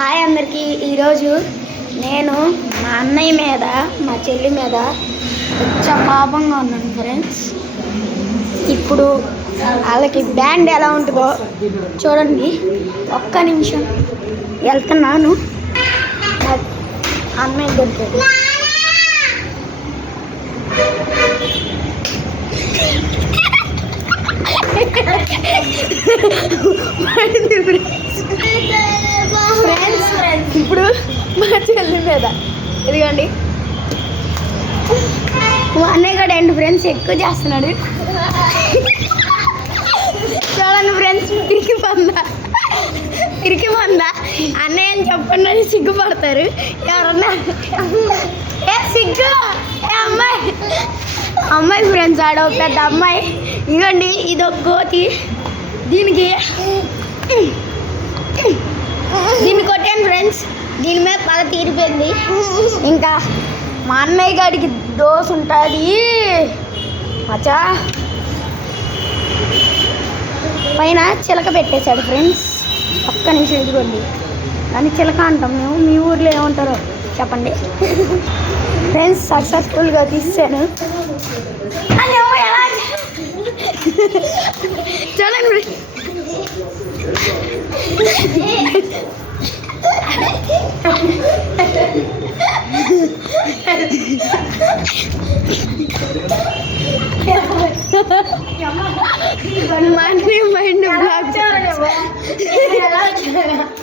Hi అందరికీ. ఈరోజు నేను మా అన్నయ్య మీద మా చెల్లి మీద చాలా కోపంగా ఉన్నాను ఫ్రెండ్స్. ఇప్పుడు వాళ్ళకి బ్యాండ్ ఎలా ఉంటుందో చూడండి. ఒక్క నిమిషం వెళ్తున్నాను. అన్నయ్య దొరికాడు. ఫ్రెండ్స్ ఇప్పుడు మా చెల్లి మీద ఇదిగోండి మా అన్నయ్య కూడా అండి ఫ్రెండ్స్ ఎక్కువ చేస్తున్నాడు. చూడండి ఫ్రెండ్స్ ఇరికి పొందా అన్నయ్య అని చెప్పండి అని సిగ్గుపడతారు ఎవరన్నా. ఏ సిగ్గు అమ్మాయి ఫ్రెండ్స్ ఆడ పెద్ద అమ్మాయి. ఇదిగోండి ఇది ఒక కోతి. దీన్ని కొట్టాను ఫ్రెండ్స్. దీని మీద పగ తీరిపోయింది. ఇంకా మా అన్నయ్య గారికి దోశ ఉంటుంది మచ్చా. పైన చిలక పెట్టేశాడు ఫ్రెండ్స్. ఒక్క నిమిషం ఇదిగోండి. దాన్ని చిలక అంటాం మేము. మీ ఊర్లో ఏమంటారో చెప్పండి ఫ్రెండ్స్. సక్సెస్ఫుల్గా తీసాను. చూడండి